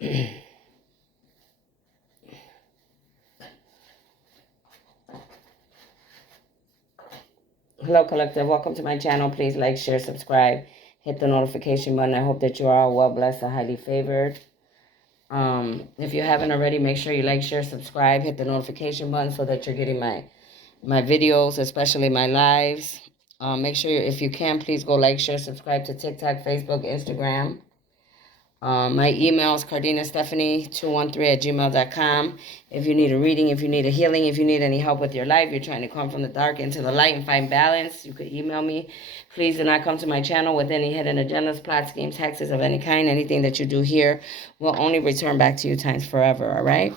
Hello, collective. Welcome to my channel. Please like, share, subscribe, hit the notification button. I hope that you are all well blessed and highly favored. If you haven't already, make sure you like, share, subscribe, hit the notification button so that you're getting my videos, especially my lives. Make sure, if you can, please go like, share, subscribe to TikTok, Facebook, Instagram. My email is cardinastephanie213@gmail.com. If you need a reading, if you need a healing, if you need any help with your life, you're trying to come from the dark into the light and find balance, you could email me. Please do not come to my channel with any hidden agendas, plots, schemes, hexes of any kind. Anything that you do here will only return back to you times forever, all right?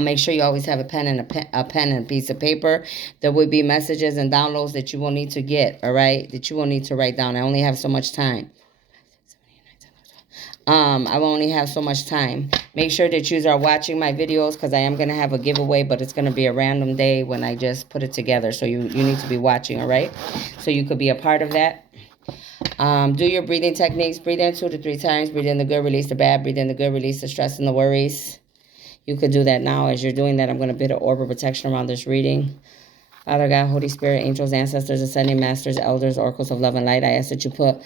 Make sure you always have a pen and a pen and a piece of paper. There will be messages and downloads that you will need to get, all right? That you will need to write down. I only have so much time. I will only have so much time. Make sure that you are watching my videos because I am going to have a giveaway, but it's going to be a random day when I just put it together. So you need to be watching, all right? So you could be a part of that. Do your breathing techniques. Breathe in 2 to 3 times. Breathe in the good, release the bad. Breathe in the good, release the stress and the worries. You could do that now. As you're doing that, I'm going to bid an orb of protection around this reading. Father God, Holy Spirit, angels, ancestors, ascending masters, elders, oracles of love and light, I ask that you put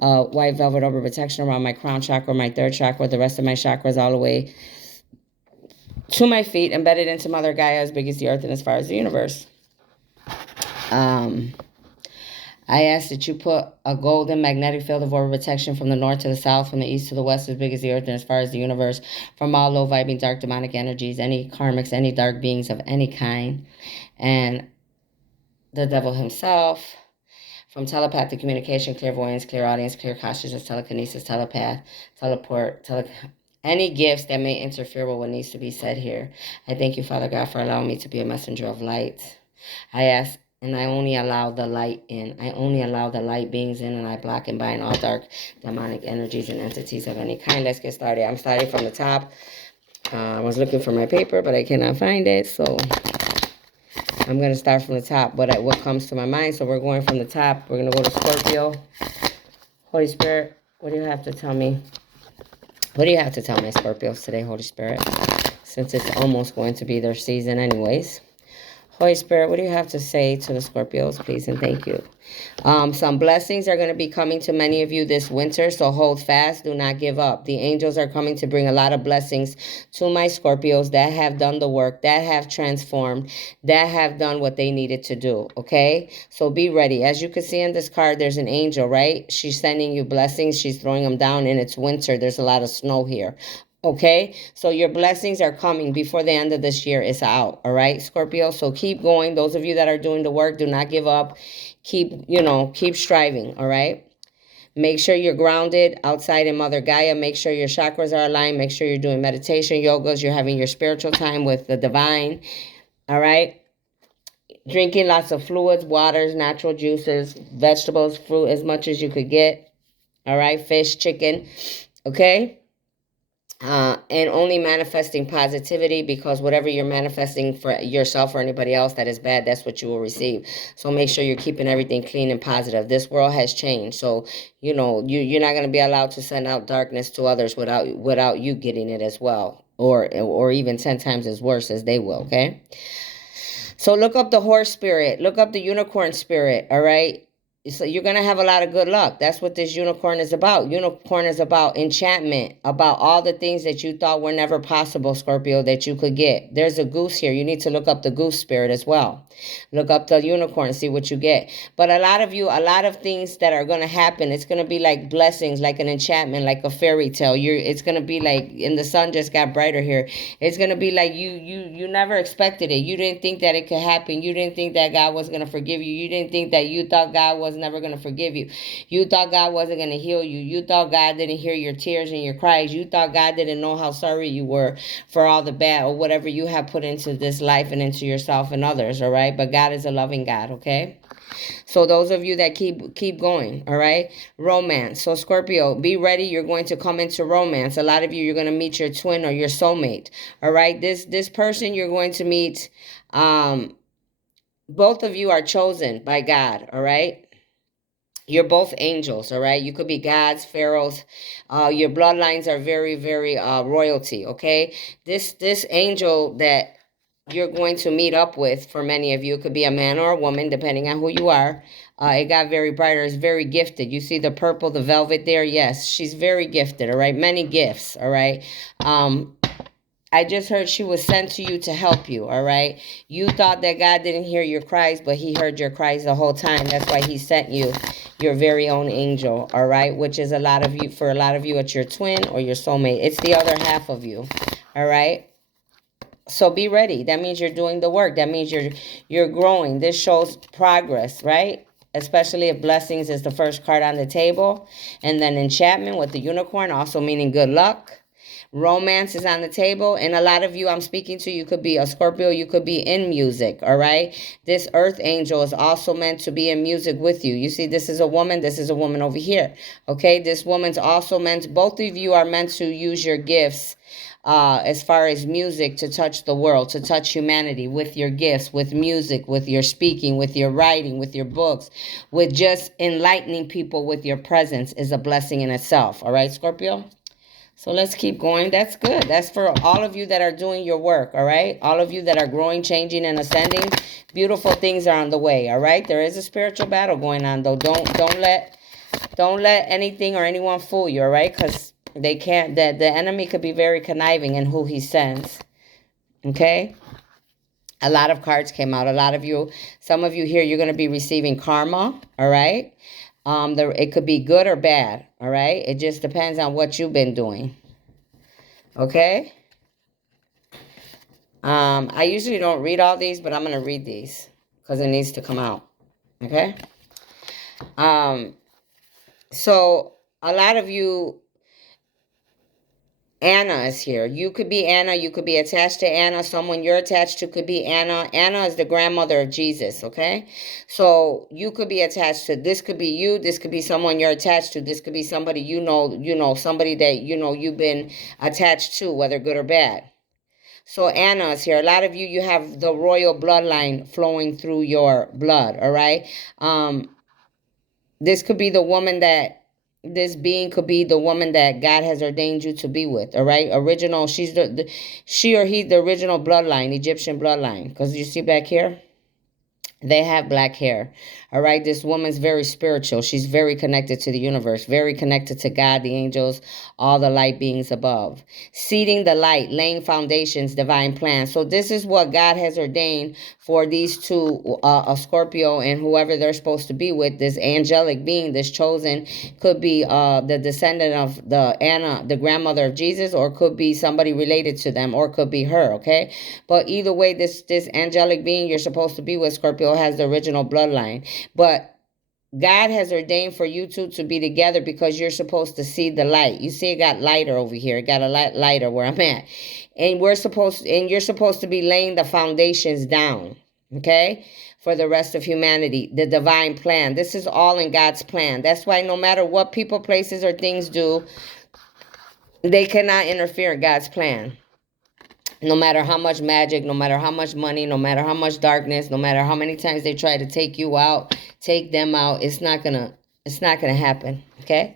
white velvet over protection around my crown chakra, my third chakra, the rest of my chakras all the way to my feet, embedded into Mother Gaia, as big as the earth and as far as the universe. I ask that you put a golden magnetic field of orb protection from the north to the south, from the east to the west, as big as the earth and as far as the universe, from all low vibing dark demonic energies, any karmics, any dark beings of any kind, and the devil himself, from telepathic communication, clairvoyance, clairaudience, clear consciousness, telekinesis, telepath, teleport, any gifts that may interfere with what needs to be said here. I thank you, Father God, for allowing me to be a messenger of light. I ask, and I only allow the light in. I only allow the light beings in, and I block and bind all dark demonic energies and entities of any kind. Let's get started. I'm starting from the top. I was looking for my paper, but I cannot find it, so I'm going to start from the top, but what comes to my mind. So we're going from the top. We're going to go to Scorpio. Holy Spirit, what do you have to tell me? What do you have to tell my Scorpios today, Holy Spirit? Since it's almost going to be their season anyways. Holy Spirit, what do you have to say to the Scorpios, please, and thank you. Some blessings are going to be coming to many of you this winter, so hold fast. Do not give up. The angels are coming to bring a lot of blessings to my Scorpios that have done the work, that have transformed, that have done what they needed to do, okay? So be ready. As you can see in this card, there's an angel, right? She's sending you blessings. She's throwing them down, and it's winter. There's a lot of snow here. Okay, so your blessings are coming before the end of this year is out. All right, Scorpio. So keep going. Those of you that are doing the work, do not give up. Keep striving. All right. Make sure you're grounded outside in Mother Gaia. Make sure your chakras are aligned. Make sure you're doing meditation, yogas. You're having your spiritual time with the divine. All right. Drinking lots of fluids, waters, natural juices, vegetables, fruit, as much as you could get. All right. Fish, chicken. Okay. And only manifesting positivity, because whatever you're manifesting for yourself or anybody else that is bad, that's what you will receive. So make sure you're keeping everything clean and positive. This world has changed. So, you're not going to be allowed to send out darkness to others without you getting it as well. Or even 10 times as worse as they will, okay? So look up the horse spirit. Look up the unicorn spirit, all right? So you're going to have a lot of good luck. That's what this unicorn is about. Unicorn is about enchantment, about all the things that you thought were never possible, Scorpio, that you could get. There's a goose here. You need to look up the goose spirit as well. Look up the unicorn, see what you get. But a lot of things that are going to happen, it's going to be like blessings, like an enchantment, like a fairy tale. It's going to be like, and the sun just got brighter here. It's going to be like you never expected it. You didn't think that it could happen. You didn't think that God was going to forgive you. You didn't think that you thought God was never going to forgive you. You thought God wasn't going to heal you. You thought God didn't hear your tears and your cries. You thought God didn't know how sorry you were for all the bad or whatever you have put into this life and into yourself and others, all right? But God is a loving God, okay? So those of you that keep going, all right? Romance. So Scorpio, be ready. You're going to come into romance. A lot of you, you're going to meet your twin or your soulmate, all right? This person you're going to meet, both of you are chosen by God, all right? You're both angels, all right? You could be gods, pharaohs. Your bloodlines are very, very royalty, okay? This angel that you're going to meet up with, for many of you, it could be a man or a woman, depending on who you are. It got very brighter. It's very gifted. You see the purple, the velvet there? Yes, she's very gifted, all right? Many gifts, all right? I just heard she was sent to you to help you, all right? You thought that God didn't hear your cries, but he heard your cries the whole time. That's why he sent you your very own angel, all right? Which is a lot of you, for a lot of you, it's your twin or your soulmate. It's the other half of you, all right? So be ready. That means you're doing the work. That means you're growing. This shows progress, right? Especially if blessings is the first card on the table. And then enchantment with the unicorn, also meaning good luck. Romance is on the table. And a lot of you I'm speaking to, you could be a Scorpio, you could be in music, all right? This earth angel is also meant to be in music with you. You see, this is a woman over here, okay? This woman's also meant, both of you are meant to use your gifts as far as music to touch the world, to touch humanity with your gifts, with music, with your speaking, with your writing, with your books, with just enlightening people with your presence is a blessing in itself. All right, Scorpio? So let's keep going. That's good. That's for all of you that are doing your work, all right? All of you that are growing, changing, and ascending. Beautiful things are on the way, all right? There is a spiritual battle going on, though. Don't let anything or anyone fool you, all right? Because they can't, the enemy could be very conniving in who he sends, okay? A lot of cards came out. A lot of you, some of you here, you're going to be receiving karma, all right? It could be good or bad, all right? It just depends on what you've been doing, okay? I usually don't read all these, but I'm going to read these because it needs to come out, okay? So a lot of you, Anna is here. You could be Anna. You could be attached to Anna. Someone you're attached to could be Anna. Anna is the grandmother of Jesus, okay? So you could be attached to, this could be you. This could be someone you're attached to. This could be somebody you know, somebody that, you've been attached to, whether good or bad. So Anna is here. A lot of you, you have the royal bloodline flowing through your blood, all right? This could be the woman that, this being could be the woman that God has ordained you to be with, all right? Original, she or he, the original bloodline, Egyptian bloodline. Because you see back here, they have black hair. All right. This woman's very spiritual. She's very connected to the universe, very connected to God, the angels, all the light beings above. Seeding the light, laying foundations, divine plan. So this is what God has ordained for these two, a Scorpio and whoever they're supposed to be with. This angelic being, this chosen, could be the descendant of the Anna, the grandmother of Jesus, or could be somebody related to them, or could be her, okay? But either way, this angelic being you're supposed to be with, Scorpio, has the original bloodline. But God has ordained for you two to be together because you're supposed to see the light. You see it got lighter over here. It got a lighter where I'm at. And you're supposed to be laying the foundations down, okay? For the rest of humanity, the divine plan. This is all in God's plan. That's why no matter what people, places, or things do, they cannot interfere in God's plan. No matter how much magic, no matter how much money, no matter how much darkness, no matter how many times they try to take you out, take them out, it's not gonna happen, okay?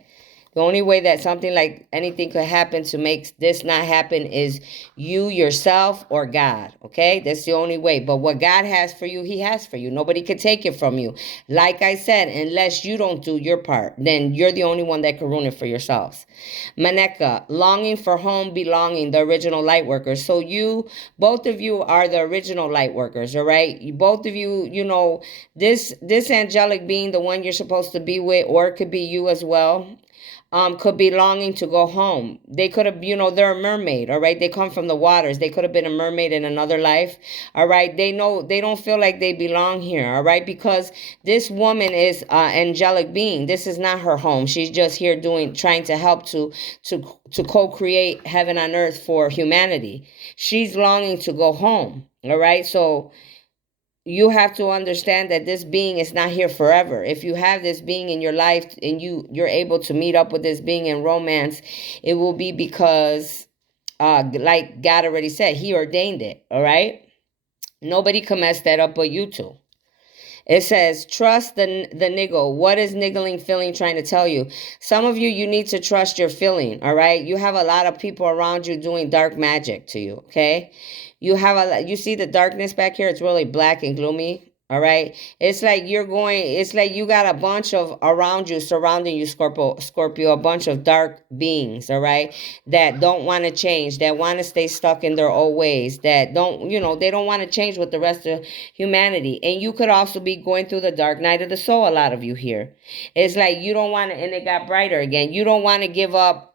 The only way that something like anything could happen to make this not happen is you, yourself, or God, okay? That's the only way. But what God has for you, he has for you. Nobody could take it from you. Like I said, unless you don't do your part, then you're the only one that can ruin it for yourselves. Maneka, longing for home, belonging, the original light workers. So you, both of you are the original light workers, all right? Both of you, this angelic being, the one you're supposed to be with, or it could be you as well, could be longing to go home. They could have, they're a mermaid, all right? They come from the waters. They could have been a mermaid in another life, all right? They don't feel like they belong here, all right? Because this woman is an angelic being. This is not her home. She's just here trying to help to co-create heaven on earth for humanity. She's longing to go home, all right? So you have to understand that this being is not here forever. If you have this being in your life and you're able to meet up with this being in romance, it will be because, like God already said, he ordained it, all right? Nobody can mess that up but you two. It says, trust the niggle. What is niggling feeling trying to tell you? Some of you, you need to trust your feeling, all right? You have a lot of people around you doing dark magic to you, okay? You see the darkness back here? It's really black and gloomy. All right. It's like you got a bunch of around you, surrounding you, Scorpio, a bunch of dark beings, all right, that don't want to change, that want to stay stuck in their old ways, that don't, they don't want to change with the rest of humanity. And you could also be going through the dark night of the soul, a lot of you here. It's like you don't want to, and it got brighter again. You don't want to give up,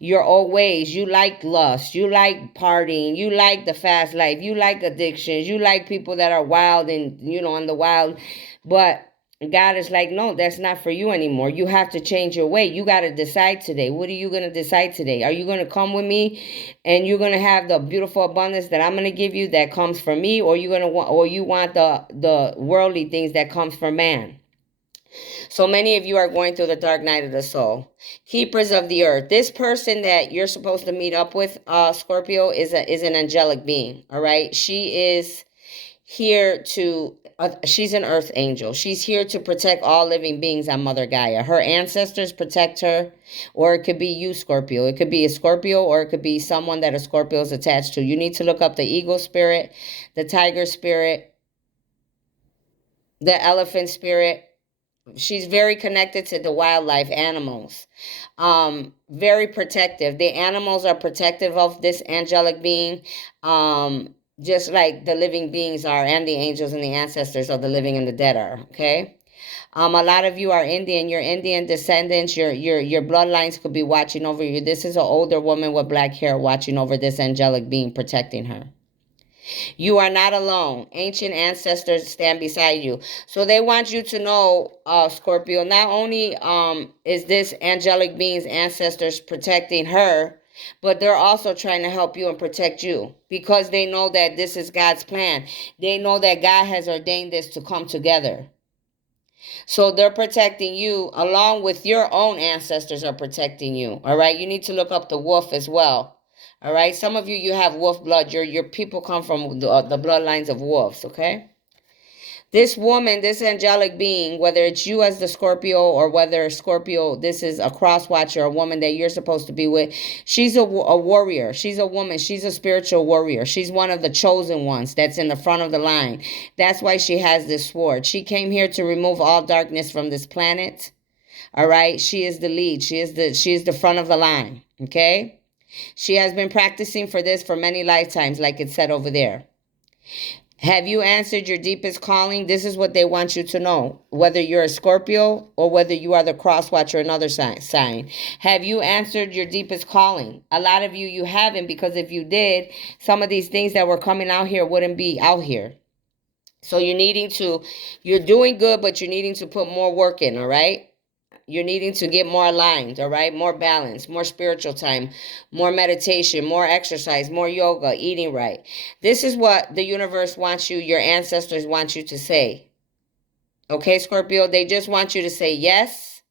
your old ways. You like lust, you like partying, you like the fast life, you like addictions, you like people that are wild and in the wild. But God is like, no, that's not for you anymore. You have to change your way. You got to decide today. What are you going to decide today? Are you going to come with me and you're going to have the beautiful abundance that I'm going to give you that comes from me, or you going to want, or you want the worldly things that comes from man? So many of you are going through the dark night of the soul. Keepers of the earth. This person that you're supposed to meet up with, Scorpio, is an angelic being. All right. She is here to, she's an earth angel. She's here to protect all living beings on Mother Gaia. Her ancestors protect her, or it could be you, Scorpio. It could be a Scorpio, or it could be someone that a Scorpio is attached to. You need to look up the eagle spirit, the tiger spirit, the elephant spirit. She's very connected to the wildlife animals. Very protective. The animals are protective of this angelic being. Just like the living beings are, and the angels and the ancestors of the living and the dead are. Okay. A lot of you are Indian. Your Indian descendants, your bloodlines could be watching over you. This is an older woman with black hair watching over this angelic being, protecting her. You are not alone. Ancient ancestors stand beside you. So they want you to know, Scorpio, not only is this angelic being's ancestors protecting her, but they're also trying to help you and protect you, because they know that this is God's plan. They know that God has ordained this to come together. So they're protecting you along with your own ancestors are protecting you. All right. You need to look up the wolf as well. All right. Some of you, you have wolf blood. Your people come from the bloodlines of wolves. Okay. This woman, this angelic being, whether it's you as the Scorpio, or whether Scorpio, this is a cross watcher, a woman that you're supposed to be with, she's a warrior. She's a woman. She's a spiritual warrior. She's one of the chosen ones that's in the front of the line. That's why she has this sword. She came here to remove all darkness from this planet. All right. She is the lead. She is the front of the line. Okay. She has been practicing for this for many lifetimes, like it said over there. Have you answered your deepest calling? This is what they want you to know. Whether you're a Scorpio or whether you are the cross watcher, another sign. Have you answered your deepest calling? A lot of you, you haven't, because if you did, some of these things that were coming out here wouldn't be out here. So you're doing good, but you're needing to put more work in, all right? You're needing to get more aligned, all right? More balance, more spiritual time, more meditation, more exercise, more yoga, eating right. This is what the universe wants you, your ancestors want you to say. Okay, Scorpio? They just want you to say yes.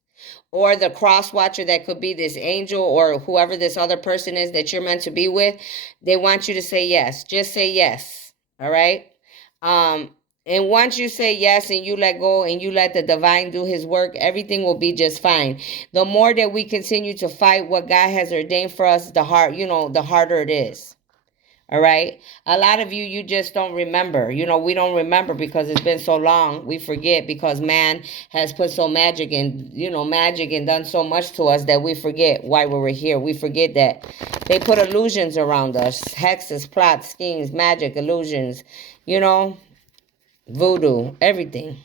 Or the cross watcher, that could be this angel or whoever this other person is that you're meant to be with. They want you to say yes. Just say yes. All right? And once you say yes and you let go and you let the divine do his work, everything will be just fine. The more that we continue to fight what God has ordained for us, the harder it is. All right. A lot of you, you just don't remember. We don't remember because it's been so long. We forget because man has put so magic and done so much to us that we forget why we were here. We forget that they put illusions around us, hexes, plots, schemes, magic, illusions, voodoo, everything.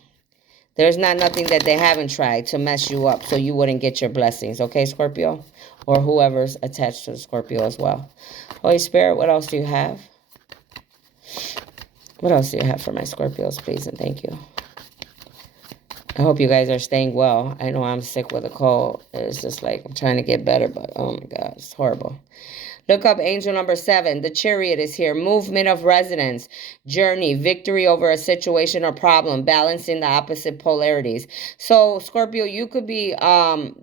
There's not nothing that they haven't tried to mess you up so you wouldn't get your blessings. Okay, Scorpio? Or whoever's attached to the Scorpio as well. Holy Spirit, what else do you have? What else do you have for my Scorpios, please, and thank you. I hope you guys are staying well. I know I'm sick with a cold. It's just like I'm trying to get better, but oh my God, it's horrible. Look up angel number 7. The chariot is here. Movement of resonance, journey, victory over a situation or problem, balancing the opposite polarities. So Scorpio, you could be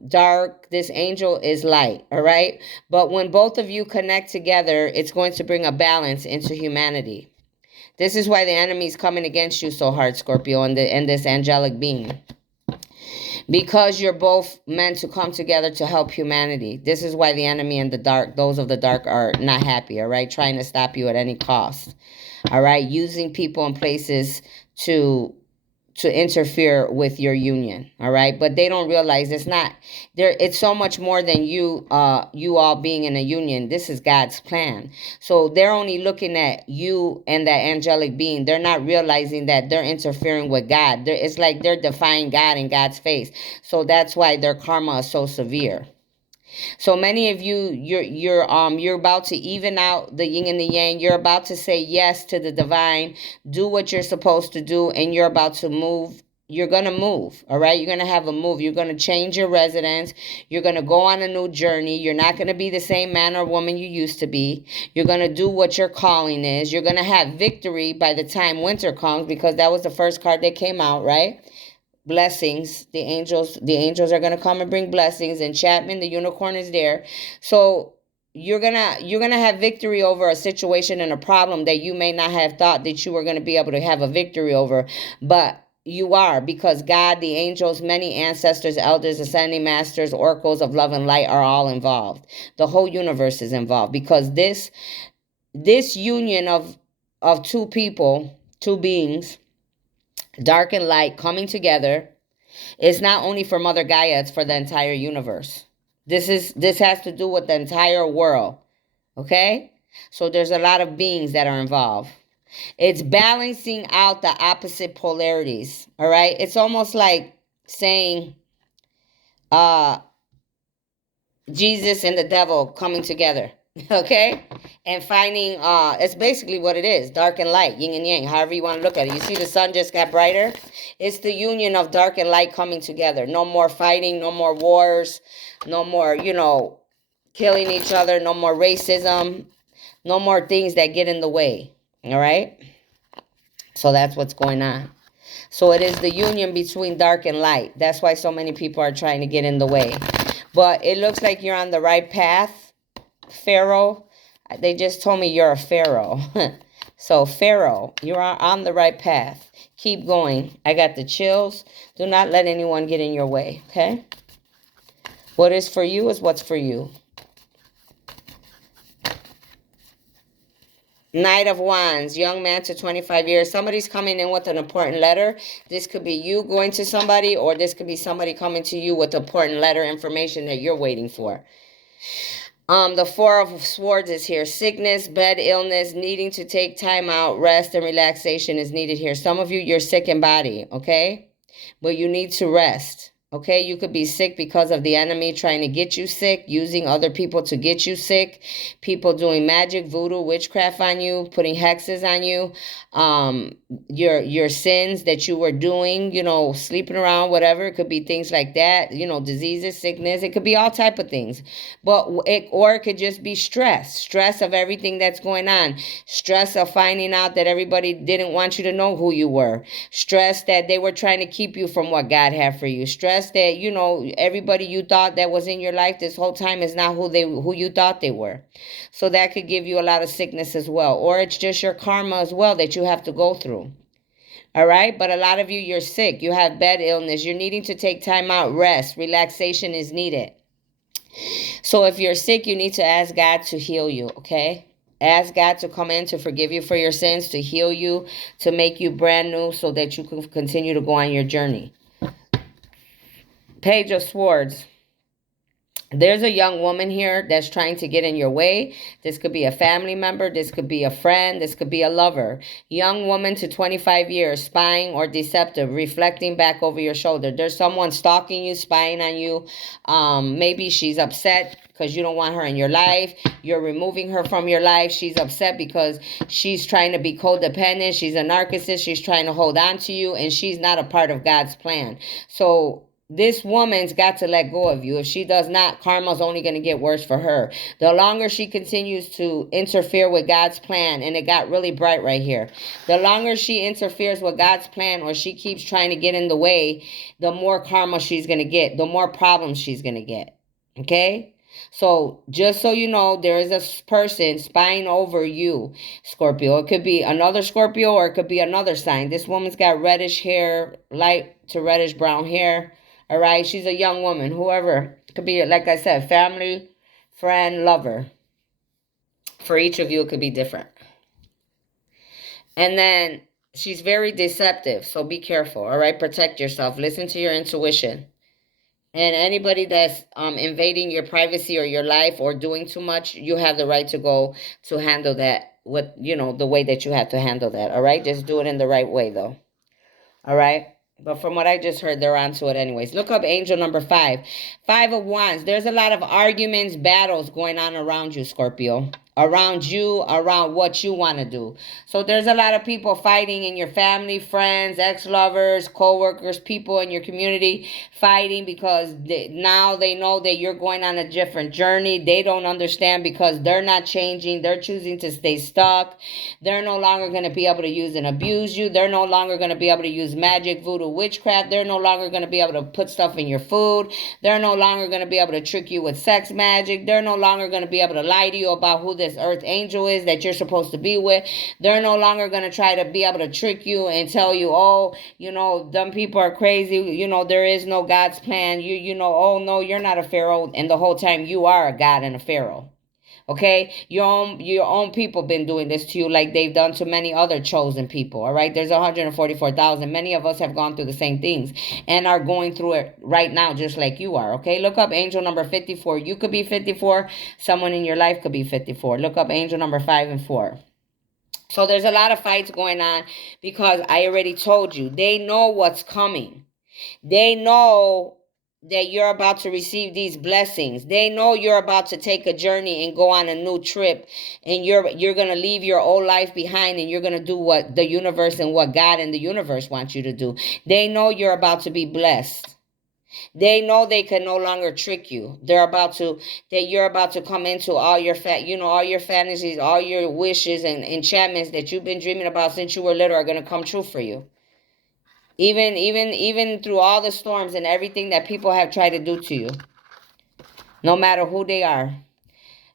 dark. This angel is light. All right. But when both of you connect together, it's going to bring a balance into humanity. This is why the enemy is coming against you so hard, Scorpio, and this angelic being. Because you're both meant to come together to help humanity. This is why the enemy and the dark, those of the dark, are not happy, all right? Trying to stop you at any cost, all right? Using people and places to interfere with your union, all right? But they don't realize it's not there. It's so much more than you all being in a union. This is God's plan. So they're only looking at you and that angelic being. They're not realizing that they're interfering with God. It's like they're defying God in God's face. So that's why their karma is so severe. So many of you, you're about to even out the yin and the yang. You're about to say yes to the divine, do what you're supposed to do, and you're about to move. You're going to move, all right? You're going to have a move. You're going to change your residence. You're going to go on a new journey. You're not going to be the same man or woman you used to be. You're going to do what your calling is. You're going to have victory by the time winter comes, because that was the first card that came out, right? Blessings. The angels are going to come and bring blessings. And Chapman, the unicorn, is there. So you're gonna have victory over a situation and a problem that you may not have thought that you were going to be able to have a victory over, but you are, because God, the angels, many ancestors, elders, ascending masters, oracles of love and light are all involved. The whole universe is involved, because this union of two people, two beings, dark and light, coming together, is not only for Mother Gaia, it's for the entire universe. This has to do with the entire world. Okay? So there's a lot of beings that are involved. It's balancing out the opposite polarities. All right? It's almost like saying Jesus and the devil coming together. Okay? And finding, it's basically what it is, dark and light, yin and yang, however you want to look at it. You see the sun just got brighter? It's the union of dark and light coming together. No more fighting, no more wars, no more, killing each other, no more racism, no more things that get in the way. All right? So that's what's going on. So it is the union between dark and light. That's why so many people are trying to get in the way. But it looks like you're on the right path, Pharaoh. They just told me you're a pharaoh. So Pharaoh, you're on the right path. Keep going. I got the chills. Do not let anyone get in your way, okay? What is for you is what's for you. Knight of Wands, young man to 25 years. Somebody's coming in with an important letter. This could be you going to somebody, or this could be somebody coming to you with important letter information that you're waiting for. The Four of Swords is here. Sickness, bed, illness, needing to take time out, rest, and relaxation is needed here. Some of you, you're sick in body, okay? But you need to rest. Okay, you could be sick because of the enemy trying to get you sick, using other people to get you sick, people doing magic, voodoo, witchcraft on you, putting hexes on you, your sins that you were doing, sleeping around, whatever. It could be things like that, diseases, sickness. It could be all type of things. Or it could just be stress of everything that's going on, stress of finding out that everybody didn't want you to know who you were, stress that they were trying to keep you from what God had for you, stress that, everybody you thought that was in your life this whole time is not who you thought they were. So that could give you a lot of sickness as well. Or it's just your karma as well that you have to go through. All right? But a lot of you, you're sick. You have bed illness. You're needing to take time out, rest. Relaxation is needed. So if you're sick, you need to ask God to heal you, okay? Ask God to come in to forgive you for your sins, to heal you, to make you brand new so that you can continue to go on your journey. Page of Swords. There's a young woman here that's trying to get in your way. This could be a family member. This could be a friend. This could be a lover. Young woman to 25 years, spying or deceptive, reflecting back over your shoulder. There's someone stalking you, spying on you. Maybe she's upset because you don't want her in your life. You're removing her from your life. She's upset because she's trying to be codependent. She's a narcissist. She's trying to hold on to you, and she's not a part of God's plan. So this woman's got to let go of you. If she does not, karma's only going to get worse for her. The longer she continues to interfere with God's plan, and it got really bright right here, the longer she interferes with God's plan, or she keeps trying to get in the way, the more karma she's going to get, the more problems she's going to get. Okay? So just so you know, there is a person spying over you, Scorpio. It could be another Scorpio or it could be another sign. This woman's got reddish hair, light to reddish brown hair. All right. She's a young woman, whoever. It could be, like I said, family, friend, lover. For each of you, it could be different. And then she's very deceptive. So be careful. All right. Protect yourself. Listen to your intuition. And anybody that's invading your privacy or your life or doing too much, you have the right to go to handle that with, the way that you have to handle that. All right. Just do it in the right way, though. All right. But from what I just heard, they're onto it anyways. Look up angel number 5. 5 of Wands. There's a lot of arguments, battles going on around you, Scorpio. Around you, around what you want to do. So there's a lot of people fighting in your family, friends, ex-lovers, co-workers, people in your community fighting because now they know that you're going on a different journey. They don't understand because they're not changing. They're choosing to stay stuck. They're no longer going to be able to use and abuse you. They're no longer going to be able to use magic, voodoo, witchcraft. They're no longer going to be able to put stuff in your food. They're no longer going to be able to trick you with sex magic. They're no longer going to be able to lie to you about who this earth angel is that you're supposed to be with. They're no longer going to try to be able to trick you and tell you, oh, dumb people are crazy. There is no God's plan. Oh, no, you're not a pharaoh. And the whole time you are a god and a pharaoh. Okay, your own people been doing this to you like they've done to many other chosen people. All right, there's 144,000. Many of us have gone through the same things and are going through it right now, just like you are. Okay, look up angel number 54. You could be 54. Someone in your life could be 54. Look up angel number 5 and 4. So there's a lot of fights going on because I already told you they know what's coming. They know that you're about to receive these blessings. They know you're about to take a journey and go on a new trip, and you're going to leave your old life behind, and you're going to do what the universe and what God and the universe wants you to do. They know you're about to be blessed. They know they can no longer trick you. That you're about to come into all your all your fantasies, all your wishes and enchantments that you've been dreaming about since you were little are going to come true for you. Even through all the storms and everything that people have tried to do to you, no matter who they are.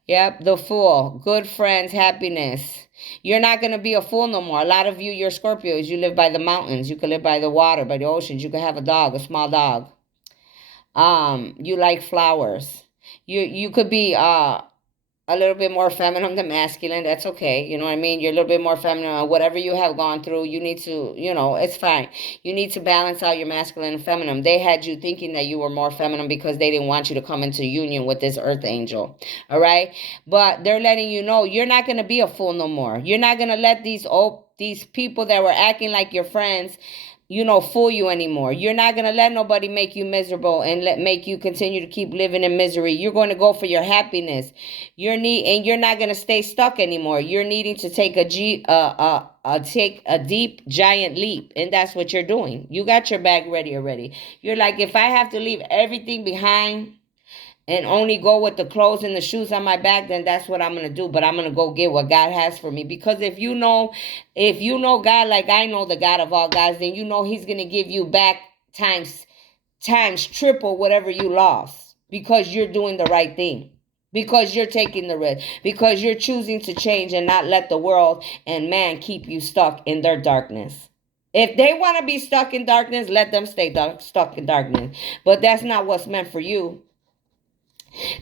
Yep, the Fool, good friends, happiness. You're not going to be a fool no more. A lot of you, you're Scorpios. You live by the mountains. You could live by the water, by the oceans. You could have a dog, a small dog. You like flowers. You could be a little bit more feminine than masculine. That's okay. You know what I mean? You're a little bit more feminine. Whatever you have gone through, you need to, it's fine. You need to balance out your masculine and feminine. They had you thinking that you were more feminine because they didn't want you to come into union with this earth angel. All right? But they're letting you know you're not going to be a fool no more. You're not going to let these people that were acting like your friends fool you anymore. You're not going to let nobody make you miserable and make you continue to keep living in misery. You're going to go for your happiness. And you're not going to stay stuck anymore. You're needing to take take a deep giant leap, and that's what you're doing. You got your bag ready already. You're like, if I have to leave everything behind and only go with the clothes and the shoes on my back, then that's what I'm going to do. But I'm going to go get what God has for me. Because if you know God like I know the God of all gods, then you know he's going to give you back times triple whatever you lost. Because you're doing the right thing. Because you're taking the risk. Because you're choosing to change and not let the world and man keep you stuck in their darkness. If they want to be stuck in darkness, let them stay stuck in darkness. But that's not what's meant for you.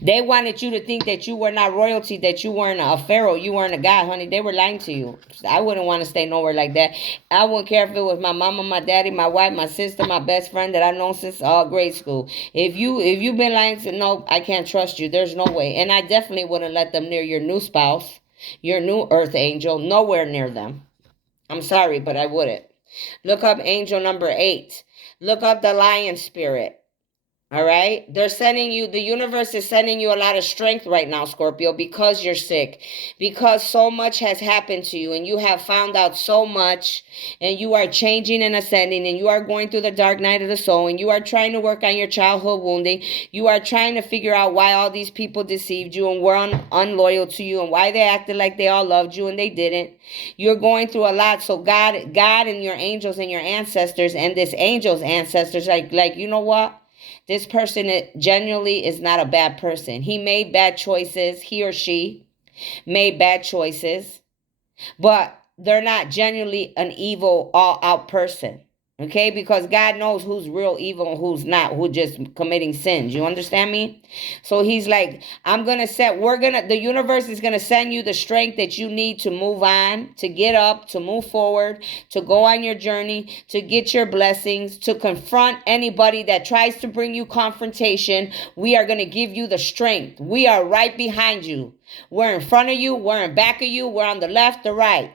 They wanted you to think that you were not royalty, that you weren't a pharaoh, you weren't a god, honey. They were lying to you. I wouldn't want to stay nowhere like that. I wouldn't care if it was my mama, my daddy, my wife, my sister, my best friend that I've known since grade school. If you've been lying to, no, I can't trust you. There's no way. And I definitely wouldn't let them near your new spouse, your new earth angel, nowhere near them. I'm sorry, but I wouldn't. Look up angel number 8. Look up the lion spirit. All right. The universe is sending you a lot of strength right now, Scorpio, because you're sick, because so much has happened to you and you have found out so much and you are changing and ascending and you are going through the dark night of the soul and you are trying to work on your childhood wounding. You are trying to figure out why all these people deceived you and were unloyal to you and why they acted like they all loved you and they didn't. You're going through a lot. So God and your angels and your ancestors and this angel's ancestors, like, you know what? This person genuinely is not a bad person. He made bad choices. He or she made bad choices, but they're not genuinely an evil, all out person. Okay, because God knows who's real evil and who's not, who just committing sins. You understand me? So he's like, the universe is gonna send you the strength that you need to move on, to get up, to move forward, to go on your journey, to get your blessings, to confront anybody that tries to bring you confrontation. We are gonna give you the strength. We are right behind you. We're in front of you, we're in back of you, we're on the left, the right.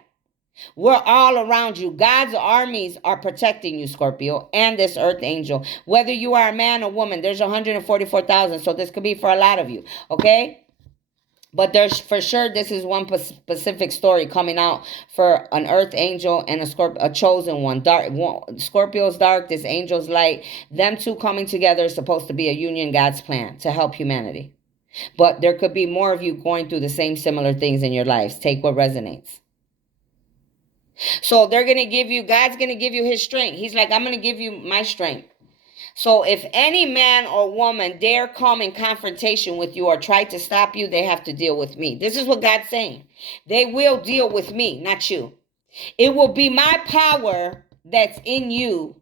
We're all around you. God's armies are protecting you, Scorpio, and this earth angel. Whether you are a man or woman, there's 144,000, so this could be for a lot of you, okay? But there's for sure, this is one specific story coming out for an earth angel and a chosen one. Scorpio's dark, this angel's light. Them two coming together is supposed to be a union, God's plan to help humanity. But there could be more of you going through the same similar things in your lives. Take what resonates. So God's going to give you his strength. He's like, I'm going to give you my strength. So if any man or woman dare come in confrontation with you or try to stop you, they have to deal with me. This is what God's saying. They will deal with me, not you. It will be my power that's in you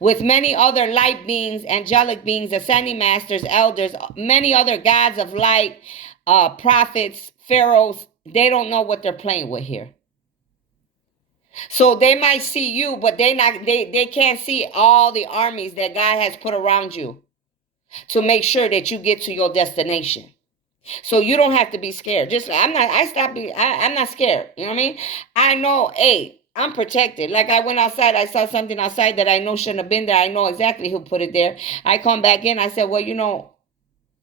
with many other light beings, angelic beings, ascending masters, elders, many other gods of light, prophets, pharaohs. They don't know what they're playing with here. So they might see you, but they can't see all the armies that God has put around you to make sure that you get to your destination. So you don't have to be scared. I'm not scared. You know what I mean? I know, hey, I'm protected. Like I went outside, I saw something outside that I know shouldn't have been there. I know exactly who put it there. I come back in, I said, well,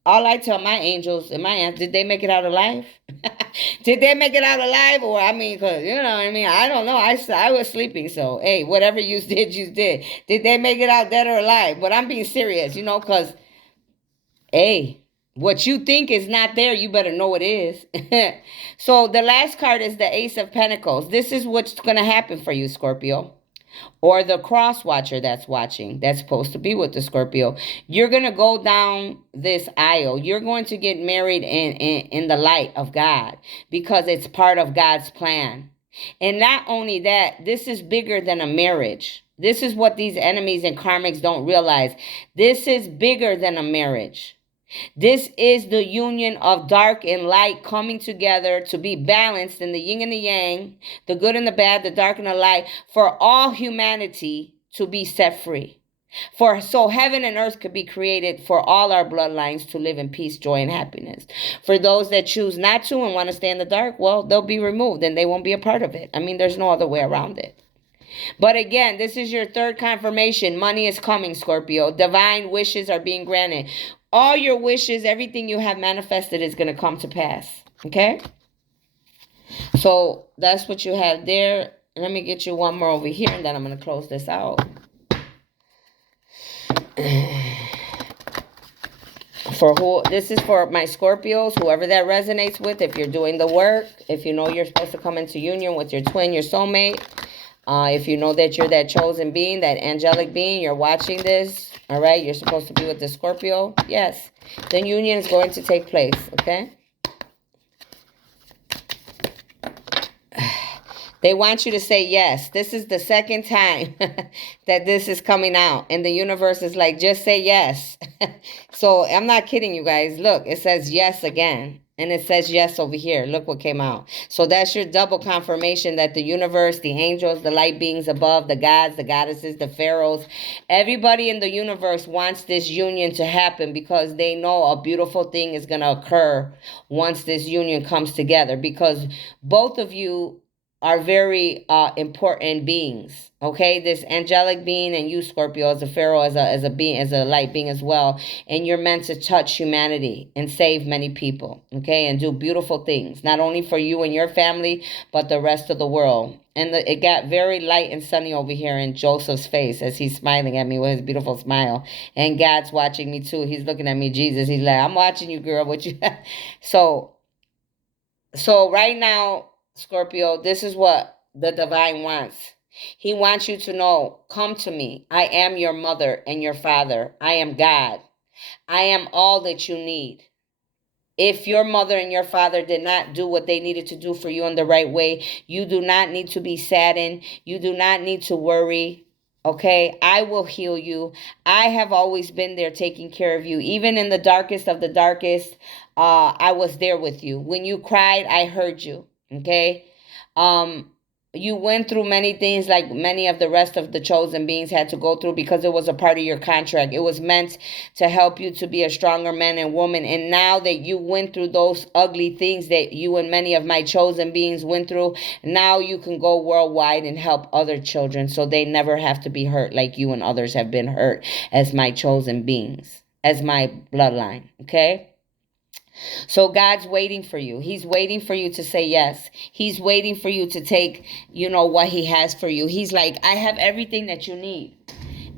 all I tell my angels and my aunts, did they make it out alive? Did they make it out alive? Or, because, I don't know. I was sleeping. So, hey, whatever you did, you did. Did they make it out dead or alive? But I'm being serious, because, hey, what you think is not there, you better know it is. So, the last card is the Ace of Pentacles. This is what's going to happen for you, Scorpio. Or the cross watcher that's watching, that's supposed to be with the Scorpio. You're going to go down this aisle. You're going to get married in the light of God because it's part of God's plan. And not only that, this is bigger than a marriage. This is what these enemies and karmics don't realize. This is bigger than a marriage. This is the union of dark and light coming together to be balanced in the yin and the yang, the good and the bad, the dark and the light, for all humanity to be set free. So heaven and earth could be created for all our bloodlines to live in peace, joy, and happiness. For those that choose not to and want to stay in the dark, well, they'll be removed and they won't be a part of it. There's no other way around it. But again, this is your third confirmation. Money is coming, Scorpio. Divine wishes are being granted. All your wishes, everything you have manifested is going to come to pass. Okay? So that's what you have there. Let me get you one more over here, and then I'm going to close this out. This is for my Scorpios, whoever that resonates with. If you're doing the work, if you know you're supposed to come into union with your twin, your soulmate. If you know that you're that chosen being, that angelic being, you're watching this, all right? You're supposed to be with the Scorpio. Yes, the union is going to take place, okay? They want you to say yes. This is the second time that this is coming out. And the universe is like, just say yes. So I'm not kidding you guys. Look, it says yes again. And it says yes over here. Look what came out. So that's your double confirmation that the universe, the angels, the light beings above, the gods, the goddesses, the pharaohs, everybody in the universe wants this union to happen because they know a beautiful thing is going to occur once this union comes together. Because both of you are very important beings. Okay, this angelic being and you, Scorpio, as a pharaoh, as a being, as a light being as well, and you're meant to touch humanity and save many people. Okay, and do beautiful things, not only for you and your family, but the rest of the world. And it got very light and sunny over here in Joseph's face as he's smiling at me with his beautiful smile. And God's watching me too. He's looking at me, Jesus. He's like, I'm watching you, girl. What you? So right now, Scorpio, this is what the divine wants. He wants you to know, come to me. I am your mother and your father. I am God. I am all that you need. If your mother and your father did not do what they needed to do for you in the right way, you do not need to be saddened. You do not need to worry. Okay, I will heal you. I have always been there taking care of you. Even in the darkest of the darkest, I was there with you. When you cried, I heard you. Okay. Um, you went through many things like many of the rest of the chosen beings had to go through because it was a part of your contract. It was meant to help you to be a stronger man and woman. And now that you went through those ugly things that you and many of my chosen beings went through, now you can go worldwide and help other children so they never have to be hurt like you and others have been hurt as my chosen beings, as my bloodline. Okay? So God's waiting for you. He's waiting for you to say yes. He's waiting for you to take, what he has for you. He's like, I have everything that you need.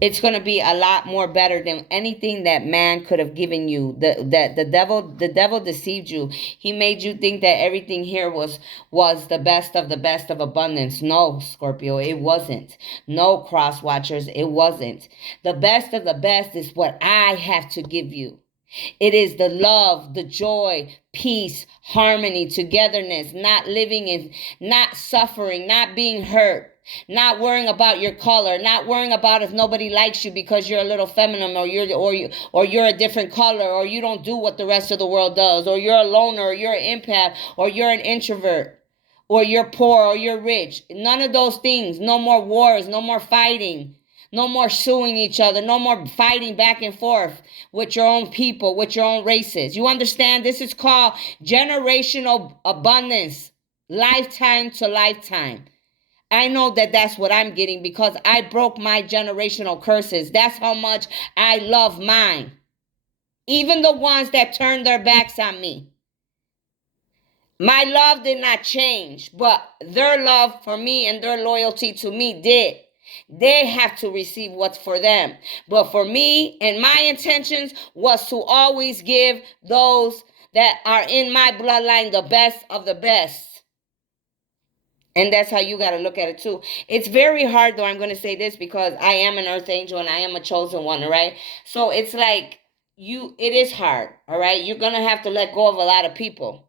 It's going to be a lot more better than anything that man could have given you. The devil deceived you. He made you think that everything here was the best of the best of abundance. No, Scorpio, it wasn't. No, cross watchers, it wasn't. The best of the best is what I have to give you. It is the love, the joy, peace, harmony, togetherness, not living in, not suffering, not being hurt, not worrying about your color, not worrying about if nobody likes you because you're a little feminine or you're a different color or you don't do what the rest of the world does or you're a loner or you're an empath or you're an introvert or you're poor or you're rich. None of those things. No more wars, no more fighting. No more suing each other. No more fighting back and forth with your own people, with your own races. You understand? This is called generational abundance, lifetime to lifetime. I know that that's what I'm getting because I broke my generational curses. That's how much I love mine. Even the ones that turned their backs on me. My love did not change, but their love for me and their loyalty to me did. They have to receive what's for them. But for me and my intentions was to always give those that are in my bloodline the best of the best. And that's how you got to look at it too. It's very hard though, I'm going to say this because I am an earth angel and I am a chosen one, all right? So it's like it is hard, all right? You're going to have to let go of a lot of people.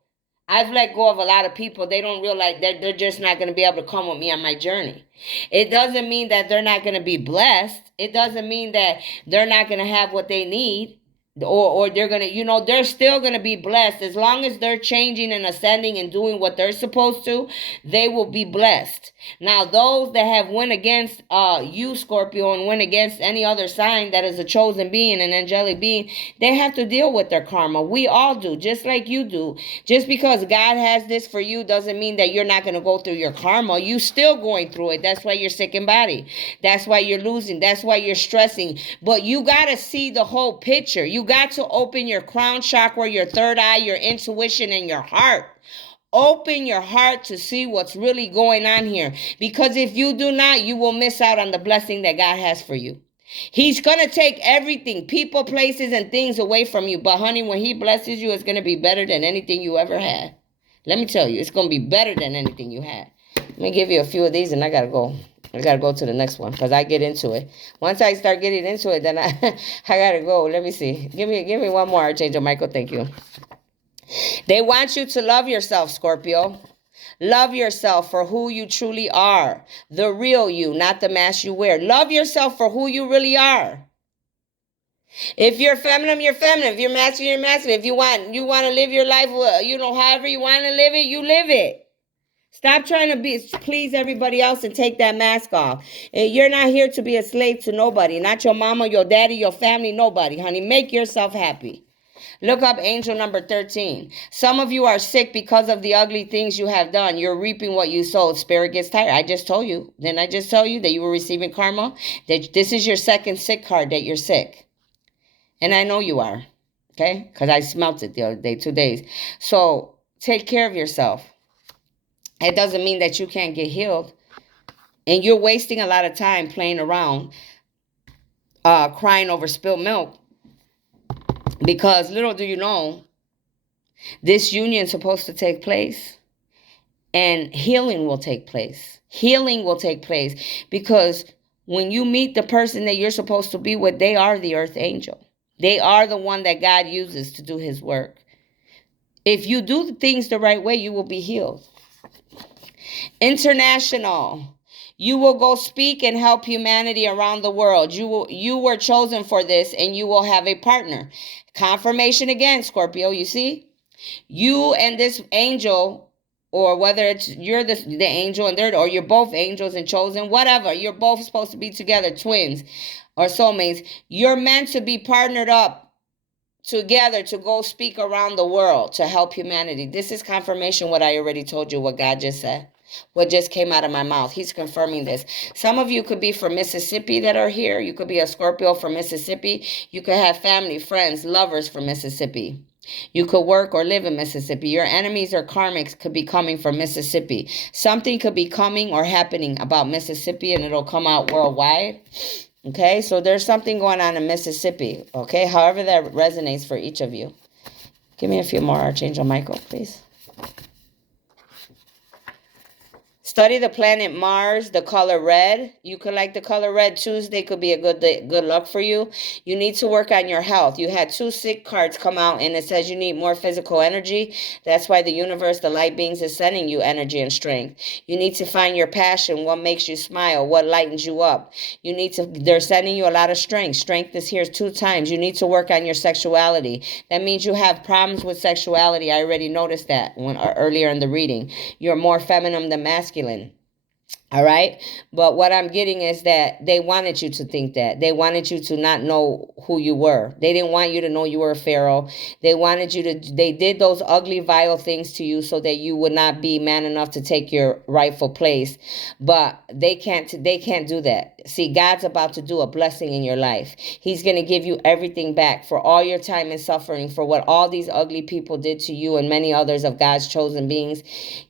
I've let go of a lot of people. They don't realize that they're just not going to be able to come with me on my journey. It doesn't mean that they're not going to be blessed. It doesn't mean that they're not going to have what they need. Or they're going to, they're still going to be blessed. As long as they're changing and ascending and doing what they're supposed to, they will be blessed. Now, those that have went against you, Scorpio, and went against any other sign that is a chosen being, an angelic being, they have to deal with their karma. We all do, just like you do. Just because God has this for you doesn't mean that you're not going to go through your karma. You still going through it. That's why you're sick in body. That's why you're losing. That's why you're stressing. But you got to see the whole picture. You got to open your crown chakra, your third eye, your intuition, and your heart. Open your heart to see what's really going on here. Because if you do not, you will miss out on the blessing that God has for you. He's going to take everything, people, places, and things away from you. But honey, when he blesses you, it's going to be better than anything you ever had. Let me tell you, it's going to be better than anything you had. Let me give you a few of these and I got to go. I got to go to the next one because I get into it. Once I start getting into it, then I got to go. Let me see. Give me one more, Archangel Michael. Thank you. They want you to love yourself, Scorpio. Love yourself for who you truly are. The real you, not the mask you wear. Love yourself for who you really are. If you're feminine, you're feminine. If you're masculine, you're masculine. If you want to live your life, however you want to live it, you live it. Stop trying to please everybody else and take that mask off. You're not here to be a slave to nobody. Not your mama, your daddy, your family, nobody, honey. Make yourself happy. Look up angel number 13. Some of you are sick because of the ugly things you have done. You're reaping what you sowed. Spirit gets tired. I just told you. Didn't I just tell you that you were receiving karma? That this is your second sick card that you're sick. And I know you are. Okay? Because I smelt it the other day, 2 days. So take care of yourself. It doesn't mean that you can't get healed. And you're wasting a lot of time playing around, crying over spilled milk. Because little do you know, this union is supposed to take place. And healing will take place. Healing will take place because when you meet the person that you're supposed to be with, they are the earth angel. They are the one that God uses to do his work. If you do things the right way, you will be healed. International. You will go speak and help humanity around the world. You were chosen for this, and you will have a partner. Confirmation again, Scorpio, you see? You and this angel, or whether it's you're the angel and they're, or you're both angels and chosen, whatever, you're both supposed to be together, twins or soulmates. You're meant to be partnered up together to go speak around the world to help humanity. This is confirmation what I already told you, what God just said, what just came out of my mouth. He's confirming this. Some of you could be from Mississippi that are here. You could be a Scorpio from Mississippi. You could have family, friends, lovers from Mississippi. You could work or live in Mississippi. Your enemies or karmics could be coming from Mississippi. Something could be coming or happening about Mississippi, and it'll come out worldwide. Okay, so there's something going on in Mississippi. Okay, however that resonates for each of you. Give me a few more, Archangel Michael, please. Study the planet Mars, the color red. You could like the color red. Tuesday could be a good day, good luck for you. You need to work on your health. You had 2 sick cards come out, and it says you need more physical energy. That's why the universe, the light beings, is sending you energy and strength. You need to find your passion, what makes you smile, what lightens you up. You need to, they're sending you a lot of strength. Strength is here 2 times. You need to work on your sexuality. That means you have problems with sexuality. I already noticed that earlier in the reading. You're more feminine than masculine. All right. But what I'm getting is that they wanted you to think that. They wanted you to not know who you were. They didn't want you to know you were a pharaoh. They wanted you to, they did those ugly, vile things to you so that you would not be man enough to take your rightful place. But they can't do that. See, God's about to do a blessing in your life. He's going to give you everything back for all your time and suffering, for what all these ugly people did to you and many others of God's chosen beings.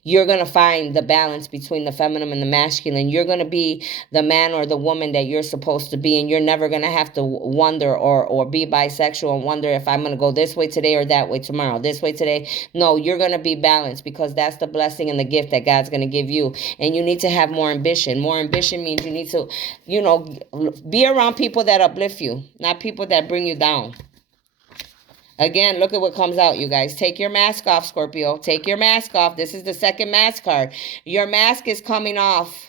You're going to find the balance between the feminine and the masculine. You're going to be the man or the woman that you're supposed to be, and you're never going to have to wonder or be bisexual and wonder if I'm going to go this way today or that way tomorrow, this way today. No, you're going to be balanced, because that's the blessing and the gift that God's going to give you. And you need to have more ambition. More ambition means you need to, be around people that uplift you, not people that bring you down. Again, look at what comes out, you guys. Take your mask off, Scorpio. Take your mask off. This is the second mask card. Your mask is coming off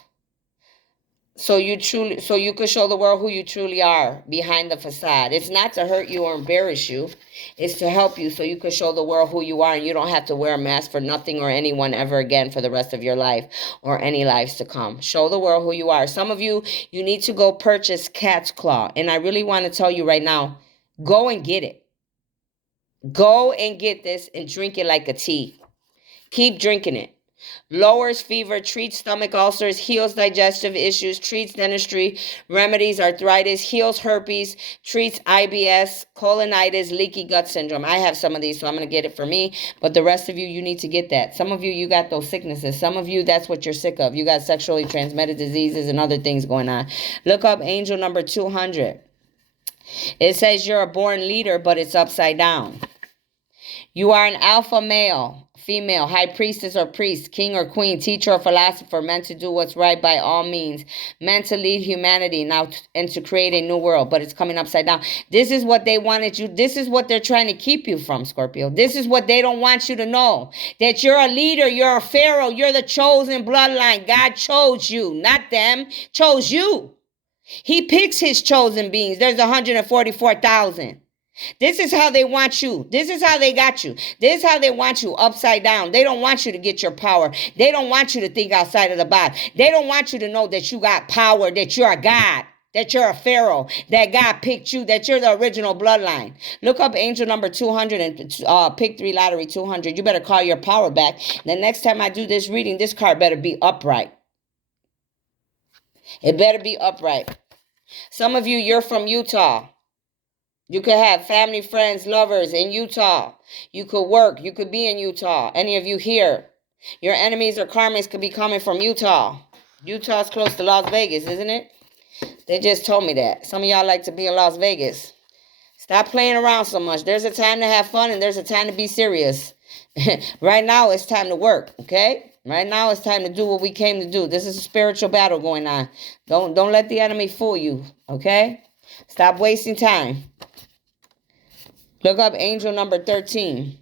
so you could show the world who you truly are behind the facade. It's not to hurt you or embarrass you. It's to help you so you could show the world who you are, and you don't have to wear a mask for nothing or anyone ever again for the rest of your life or any lives to come. Show the world who you are. Some of you, you need to go purchase cat's claw. And I really want to tell you right now, go and get it. Go and get this and drink it like a tea. Keep drinking it. Lowers fever, treats stomach ulcers, heals digestive issues, treats dentistry, remedies arthritis, heals herpes, treats IBS, colonitis, leaky gut syndrome. I have some of these, so I'm going to get it for me. But the rest of you, you need to get that. Some of you, you got those sicknesses. Some of you, that's what you're sick of. You got sexually transmitted diseases and other things going on. Look up angel number 200. It says you're a born leader, but it's upside down. You are an alpha male, female, high priestess or priest, king or queen, teacher or philosopher, meant to do what's right by all means, meant to lead humanity now and to create a new world, but it's coming upside down. This is what they wanted you. This is what they're trying to keep you from, Scorpio. This is what they don't want you to know, that you're a leader, you're a pharaoh, you're the chosen bloodline. God chose you, not them, chose you. He picks his chosen beings. There's 144,000. This is how they want you. This is how they got you. This is how they want you, upside down. They don't want you to get your power. They don't want you to think outside of the box. They don't want you to know that you got power, that you're a god, that you're a pharaoh, that God picked you, that you're the original bloodline. Look up angel number 200 and pick 3 lottery 200. You better call your power back. The next time I do this reading, this card better be upright. It better be upright. Some of you, you're from Utah. You could have family, friends, lovers in Utah. You could work. You could be in Utah. Any of you here. Your enemies or karmics could be coming from Utah. Utah's close to Las Vegas, isn't it? They just told me that. Some of y'all like to be in Las Vegas. Stop playing around so much. There's a time to have fun and there's a time to be serious. Right now, it's time to work, okay? Right now it's time to do what we came to do. This is a spiritual battle going on. Don't let the enemy fool you, okay? Stop wasting time. Look up angel number 13.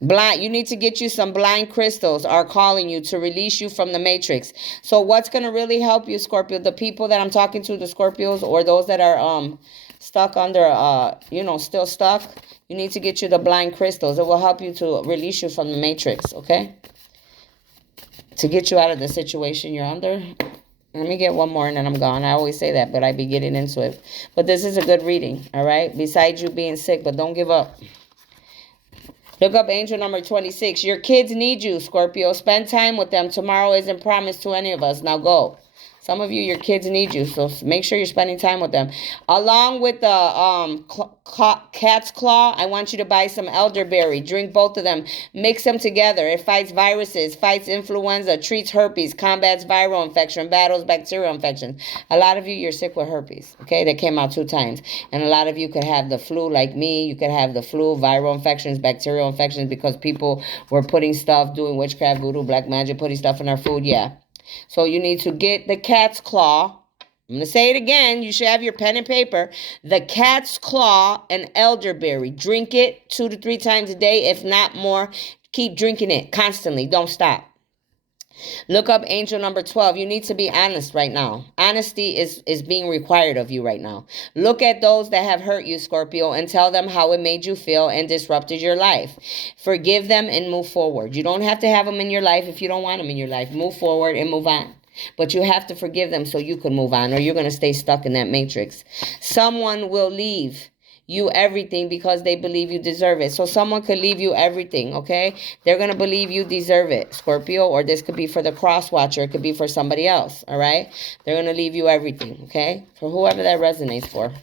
Blind, you need to get you some blind crystals are calling you to release you from the matrix. So what's going to really help you, Scorpio? The people that I'm talking to, the Scorpios, or those that are stuck under still stuck, you need to get you the blind crystals. It will help you to release you from the matrix, okay? To get you out of the situation you're under. Let me get one more and then I'm gone. I always say that, but I be getting into it. But this is a good reading, all right? Besides you being sick, but don't give up. Look up angel number 26. Your kids need you, Scorpio. Spend time with them. Tomorrow isn't promised to any of us. Now go. Some of you, your kids need you, so make sure you're spending time with them. Along with the cat's claw, I want you to buy some elderberry. Drink both of them. Mix them together. It fights viruses, fights influenza, treats herpes, combats viral infection, battles bacterial infections. A lot of you, you're sick with herpes, okay? That came out 2 times. And a lot of you could have the flu like me. You could have the flu, viral infections, bacterial infections because people were putting stuff, doing witchcraft, voodoo, black magic, putting stuff in our food, yeah. So you need to get the cat's claw. I'm going to say it again. You should have your pen and paper. The cat's claw and elderberry. Drink it 2 to 3 times a day, if not more. Keep drinking it constantly. Don't stop. Look up angel number 12. You need to be honest right now. Honesty is being required of you right now. Look at those that have hurt you, Scorpio, and tell them how it made you feel and disrupted your life. Forgive them and move forward. You don't have to have them in your life if you don't want them in your life. Move forward and move on. But you have to forgive them so you can move on, or you're going to stay stuck in that matrix. Someone will leave you everything because they believe you deserve it. So someone could leave you everything, okay? They're going to believe you deserve it, Scorpio, or this could be for the cross watcher. It could be for somebody else, all right? They're going to leave you everything, okay? For whoever that resonates for.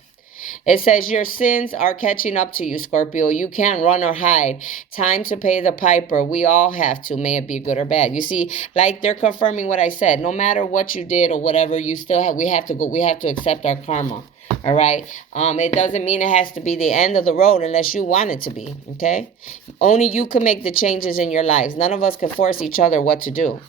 It says your sins are catching up to you, Scorpio. You can't run or hide. Time to pay the piper. We all have to, may it be good or bad. You see, like they're confirming what I said. No matter what you did or whatever, you still have, we have to accept our karma. All right. It doesn't mean it has to be the end of the road unless you want it to be. Okay. Only you can make the changes in your lives. None of us can force each other what to do.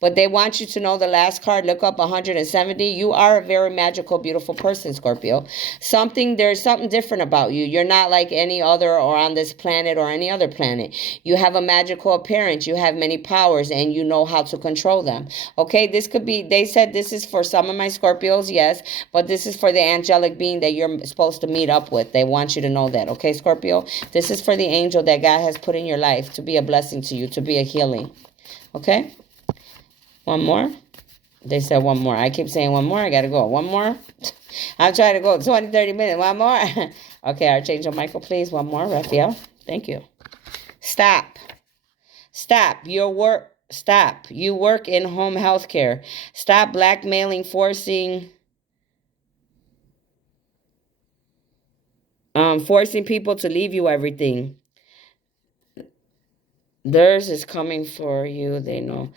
But they want you to know the last card. Look up 170. You are a very magical, beautiful person, Scorpio. There's something different about you. You're not like any other or on this planet or any other planet. You have a magical appearance. You have many powers and you know how to control them. Okay, this could be, they said this is for some of my Scorpios, yes, but this is for the angelic being that you're supposed to meet up with. They want you to know that. Okay, Scorpio? This is for the angel that God has put in your life to be a blessing to you, to be a healing. Okay? One more? They said one more. I keep saying one more. I got to go. One more? I'm trying to go 20, 30 minutes. One more? Okay, Archangel Michael, please. One more. Raphael. Thank you. Stop. Stop. Stop. You work in home health care. Stop blackmailing, forcing people to leave you everything. Theirs is coming for you, they know.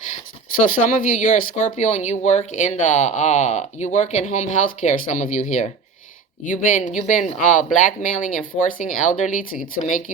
So some of you, you're a Scorpio and you work in home health care, some of you here. You've been blackmailing and forcing elderly to make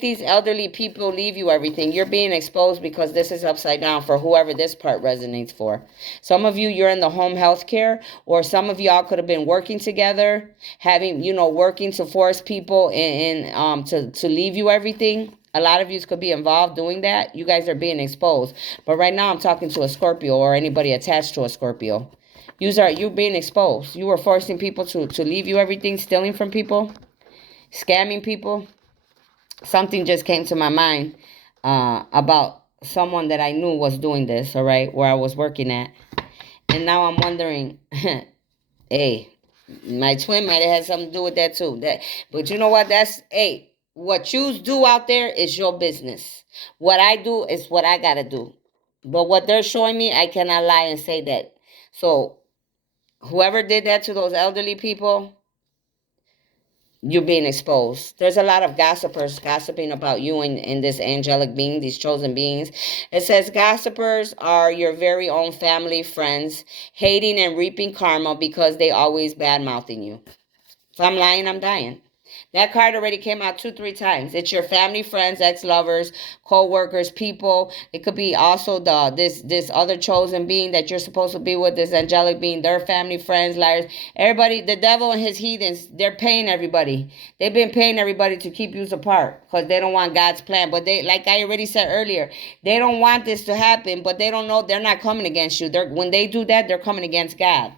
these elderly people leave you everything. You're being exposed because this is upside down for whoever this part resonates for. Some of you, you're in the home health care, or some of y'all could have been working together, working to force people to leave you everything. A lot of you could be involved doing that. You guys are being exposed. But right now I'm talking to a Scorpio or anybody attached to a Scorpio. You're being exposed. You were forcing people to leave you everything, stealing from people, scamming people. Something just came to my mind about someone that I knew was doing this, all right, where I was working at. And now I'm wondering, hey, my twin might have had something to do with that too. But you know what? What you do out there is your business. What I do is what I got to do. But what they're showing me, I cannot lie and say that. So whoever did that to those elderly people, you're being exposed. There's a lot of gossipers gossiping about you and this angelic being, these chosen beings. It says gossipers are your very own family, friends, hating and reaping karma because they always bad-mouthing you. If I'm lying, I'm dying. That card already came out 2, 3 times. It's your family, friends, ex-lovers, co-workers, people. It could be also this other chosen being that you're supposed to be with, this angelic being, their family, friends, liars. Everybody, the devil and his heathens, they're paying everybody. They've been paying everybody to keep you apart because they don't want God's plan. But they, like I already said earlier, they don't want this to happen, but they don't know they're not coming against you. When they do that, they're coming against God.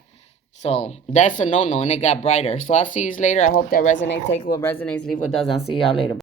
So that's a no-no, and it got brighter. So I'll see you later. I hope that resonates. Take what resonates, leave what doesn't. I'll see y'all later.